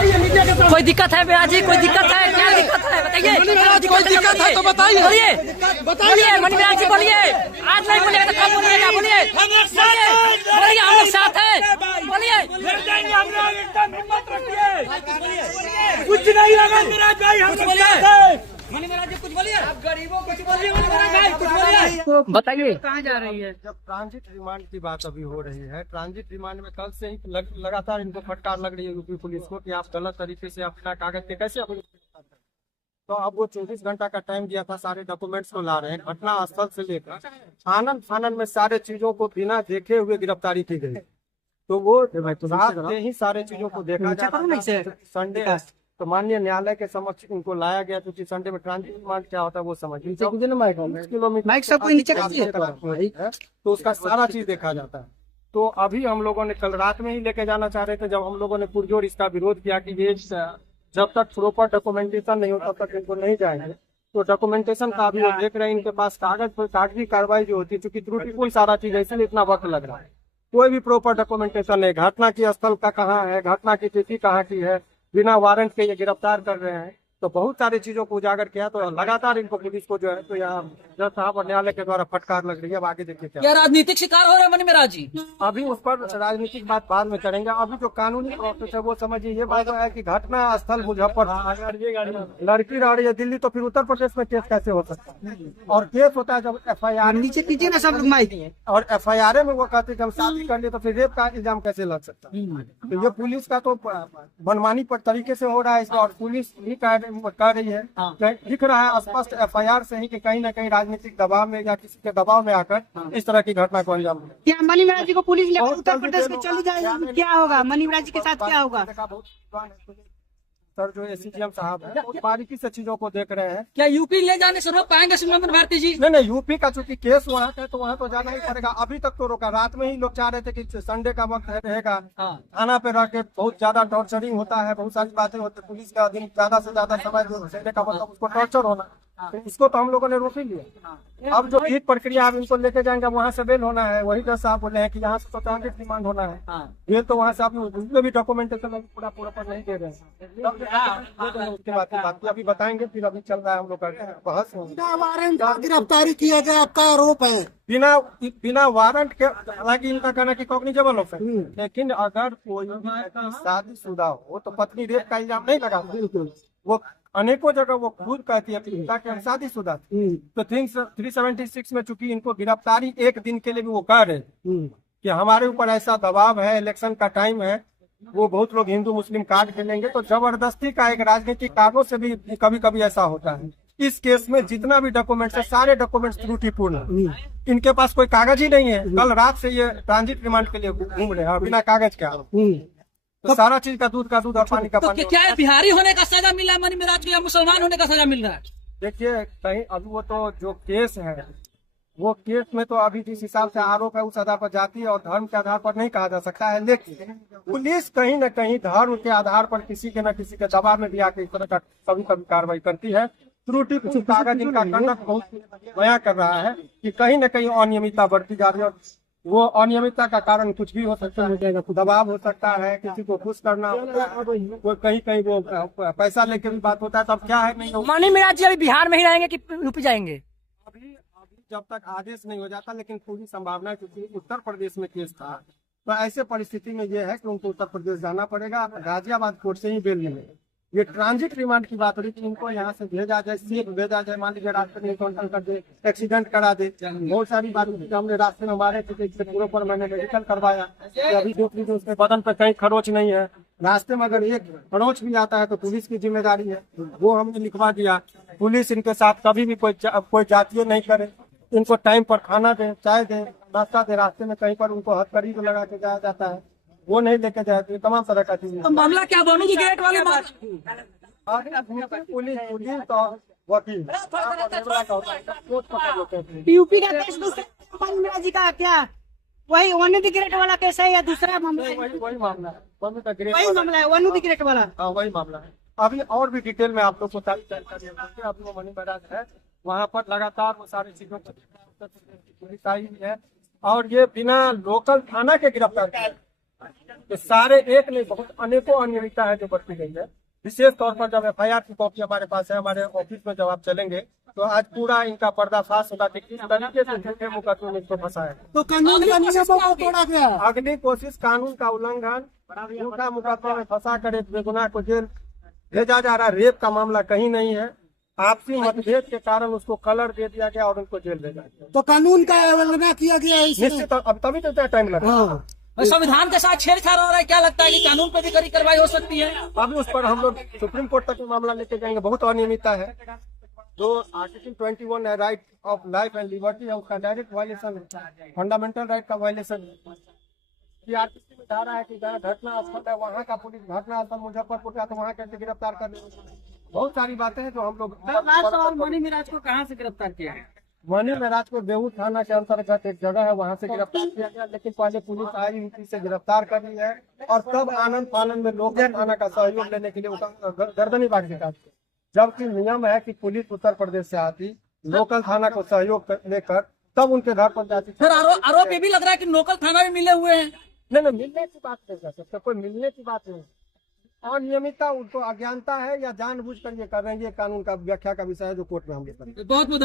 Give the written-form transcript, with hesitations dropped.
कोई दिक्कत है मेरा जी? कोई दिक्कत है? क्या दिक्कत है बताइए? कोई दिक्कत है तो बताइए। बोलिए बोलिए मणिमराज जी बोलिए। आज नहीं बोलिएगा तो कब बोलिएगा? बोलिए बोलिए, हम लोग साथ हैं। बोलिए कुछ नहीं होगा मणिमराज भाई, हम लोग साथ हैं। मणिमराज जी कुछ बोलिए। आप गरीबों कुछ बोलिए मणिमराज भाई, कुछ बोलिए। बताइए कहाँ जा रही है? जब ट्रांजिट रिमांड की बात अभी हो रही है, ट्रांजिट रिमांड में कल से ही लगातार इनको फटकार लग रही है यूपी पुलिस को कि आप गलत तरीके से अपना कागज के कैसे अपने। तो अब वो 24 घंटा का टाइम दिया था, सारे डॉक्यूमेंट्स को ला रहे हैं। घटना स्थल से लेकर आनंद फानन में सारे चीजों को बिना देखे हुए गिरफ्तारी की गई। तो वो रात से ही सारे चीजों को देखा जाता। संडे तो माननीय न्यायालय के समक्ष उनको लाया गया, क्योंकि संडे में ट्रांजिट रिमांड क्या होता है वो समझ किलोमीटर तो उसका सारा चीज देखा जाता है। तो अभी हम लोगों ने कल रात में ही लेके जाना चाह रहे थे, जब हम लोगों ने पुरजोर इसका विरोध किया कि ये जब तक प्रॉपर डॉक्यूमेंटेशन नहीं होता तब तक इनको नहीं जाएंगे। तो डॉक्यूमेंटेशन का अभी वो देख रहे हैं, इनके पास कागजी कार्रवाई जो होती है, चूंकि त्रुटिपूर्ण सारा चीज है इसलिए इतना वक्त लग रहा है। कोई भी प्रॉपर डॉक्यूमेंटेशन नहीं, घटना की स्थल का कहाँ है, घटना की तिथि कहाँ की है, बिना वारंट के ये गिरफ्तार कर रहे हैं। तो बहुत सारी चीजों को उजागर किया। तो लगातार इनको पुलिस को जो है तो यहाँ जज साहब और न्यायालय के द्वारा फटकार लग रही है। अब आगे देखिए क्या राजनीतिक शिकार हो रहे हैं मणिमराज जी। अभी उस पर राजनीतिक बात बाद में करेंगे। अभी जो कानूनी प्रोसेस है वो समझिए। ये बात है कि घटना स्थल मुजफ्फरपुर, लड़की रह रही है दिल्ली, तो फिर उत्तर प्रदेश में केस कैसे हो सकता है? और केस होता है जब FIR नीचे ना सब लोग और FIR में वो कहते हैं हम शादी कर लिए, तो फिर रेप का इल्जाम कैसे लग सकता है? तो ये पुलिस का तो मनमानी पर तरीके से हो रहा है इसमें, और पुलिस भी कर रही है। दिख रहा है स्पष्ट FIR से ही कि कहीं ना कहीं राजनीतिक दबाव में या किसी के दबाव में आकर इस तरह की घटना को अंजाम दिया। क्या मणिमराज जी को पुलिस लेकर उत्तर प्रदेश में चली जाएगी? क्या होगा मणिमराज जी के साथ? क्या होगा? सर जो SCM साहब है वो बारीकी से चीजों को देख रहे हैं। क्या यूपी ले जाने से रोक पाएंगे सुमन भारती जी? नहीं, यूपी का चूंकि केस वहाँ का है तो वहाँ तो जाना ही पड़ेगा। अभी तक तो रोका, रात में ही लोग चाह रहे थे कि संडे का वक्त रहेगा, थाना पे रह के बहुत ज्यादा टॉर्चरिंग होता है, बहुत सारी बातें होती है। पुलिस का दिन ज्यादा से ज्यादा समय संडे का मतलब उसको टॉर्चर होना, तो इसको तो हम लोगों ने रोक ही लिया। अब जो एक प्रक्रिया अब इनको लेके जाएंगे, वहाँ से बेल होना है। वही जज साहब बोले हैं कि यहाँ से तो ट्रांजिट रिमांड होना है। बेल तो वहाँ से आप उसमें भी डॉक्यूमेंटेशन पूरा पर नहीं दे रहे हैं। उसके बाद की बात अभी बताएंगे। फिर अभी चल रहा है हम लोग का बहस। गिरफ्तारी किया गया आपका आरोप है बिना वारंट के। हालांकि इनका कहना कि कॉग्निजेबल ऑफेंस, लेकिन अगर कोई शादीशुदा हो तो पत्नी रेप का इल्जाम नहीं लगा। वो अनेकों जगह वो खुद कहती है कि हम शादीशुदा थी। तो 376 में चूंकि इनको गिरफ्तारी एक दिन के लिए भी वो कह रहे कि हमारे ऊपर ऐसा दबाव है, इलेक्शन का टाइम है, वो बहुत लोग हिंदू मुस्लिम कार्ड खेलेंगे। तो जबरदस्ती का एक राजनीतिक कारणों से भी कभी कभी ऐसा होता है। इस केस में जितना भी डॉक्यूमेंट्स है सारे डॉक्यूमेंट्स त्रुटिपूर्ण है। इनके पास कोई कागज ही नहीं है। कल रात से ये ट्रांजिट रिमांड के लिए घूम रहे हैं बिना कागज के। तो सारा चीज का दूध और पानी का पानी। क्या है, बिहारी होने का सजा मिला है मणिमराज को या मुसलमान होने का सजा मिल रहा है? देखिए कहीं अभी वो तो जो केस है वो केस में तो अभी जिस हिसाब से आरोप है उस आधार पर जाति और धर्म के आधार पर नहीं कहा जा सकता है। लेकिन पुलिस कहीं न कहीं धर्म के आधार पर किसी के न किसी के दबाव में भी आकर इस तरह का कभी कभी कार्रवाई करती है। त्रुटिपूर्ण कागज इनका कंडक्ट बहुत बयां कर रहा है कि कहीं न कहीं अनियमितता बढ़ती जा रही है। वो अनियमितता का कारण कुछ भी हो सकता है, दबाव हो सकता है, किसी को खुश करना होता है, वो कहीं वो पैसा लेके भी बात होता है। तब क्या है नहीं मणिमराज जी अभी बिहार में ही रहेंगे कि यूपी जाएंगे? अभी जब तक आदेश नहीं हो जाता, लेकिन पूरी संभावना है क्योंकि उत्तर प्रदेश में केस था। तो ऐसे परिस्थिति में ये है कि उनको उत्तर प्रदेश जाना पड़ेगा। गाजियाबाद कोर्ट से ही बेल मिले। ये ट्रांजिट रिमांड की बात हो रही थी, इनको यहाँ से भेजा जाए, सेफ भेजा जाए। मान लीजिए रास्ते में कौन कर दे, एक्सीडेंट करा दे, बहुत सारी बात हमने रास्ते में मारे थे। पूरे पर मैंने मेडिकल करवाया। अभी दूसरी जो उसके बदन पर कहीं खरोच नहीं है। रास्ते में अगर एक खरोच भी आता है तो पुलिस की जिम्मेदारी है, वो हमने लिखवा दिया। पुलिस इनके साथ कभी भी कोई जातीय नहीं करे। इनको टाइम पर खाना दे, चाय दे, नाश्ता दे। रास्ते में कहीं पर उनको हथकड़ी को लगा के जाया जाता है, वो नहीं लेके जाते। तमाम तरह का चीज। तो मामला क्या दोनों की गेट वाले पुलिस तो वकील यूपी का केस मणिमराज जी का क्या वही वन ऑफ द ग्रेट वाला केस है या दूसरा मामला है? वही मामला है, वही मामला है, वन ऑफ द ग्रेट वाला। हाँ वही मामला है। अभी और भी डिटेल में आप लोग को सारी जानकारी आप लोग मणिमराज है वहाँ पर लगातार वो सारी चीजों को पुलिस आई है। और ये बिना लोकल थाना के गिरफ्तार तो सारे एक नहीं बहुत अनेकों अनियमितता है जो बरती गई है। विशेष तौर पर जब FIR की कॉपी हमारे पास है, हमारे ऑफिस में जब आप चलेंगे तो आज पूरा इनका पर्दाफाश होगा कि किस तरीके से झूठे मुकदमे में इसको फंसा है। तो कानून का नियमों को तोड़ा गया। अगली कोशिश कानून का उल्लंघन, झूठा मुकदमे में फंसा कर एक बेगुनाह को जेल भेजा जा रहा। रेप का मामला कहीं नहीं है, आपसी मतभेद के कारण उसको कलर दे दिया गया और उनको जेल भेजा गया। तो कानून का उल्लंघन किया गया है इसमें। निश्चित अब तभी तो इतना टाइम लगा। और संविधान के साथ छेड़छाड़ हो रहा है, क्या लगता है कि कानून पे भी कड़ी कार्रवाई हो सकती है? अभी उस पर हम लोग सुप्रीम कोर्ट तक मामला लेके जाएंगे। बहुत अनियमितता है। जो आर्टिकल 21 है, right of life and liberty है, उसका डायरेक्ट वायलेशन, फंडामेंटल राइट का वायलेशन। आरटीसी में धारा है कि जहाँ घटना स्थल है वहाँ का पुलिस घटना स्थल मुजफ्फरपुर का तो वहाँ कैसे गिरफ्तार कर ले। बहुत सारी बातें हैं जो हम लोग। मणि मिराज को कहाँ से गिरफ्तार किया है? मणि मिराज को बेहू थाना के अंतर्गत एक जगह है वहाँ से गिरफ्तार किया गया, लेकिन पहले पुलिस आई यूपी से गिरफ्तार कर ली है और तब आनंद फानंद में लोग थाना का सहयोग लेने के लिए गर्दनी बांट दिया। जबकि नियम है कि पुलिस उत्तर प्रदेश से आती, लोकल थाना को सहयोग लेकर तब उनके घर पर जाती। फिर आरोप ये भी लग रहा है कि लोकल थाना भी मिले हुए हैं। नहीं, मिलने की बात नहीं कर सकते, कोई मिलने की बात नहीं। अनियमितता उनको अज्ञानता है या जानबूझकर ये कर रहे हैं, ये कानून का व्याख्या का विषय है जो कोर्ट में हम ये करेंगे। बहुत बहुत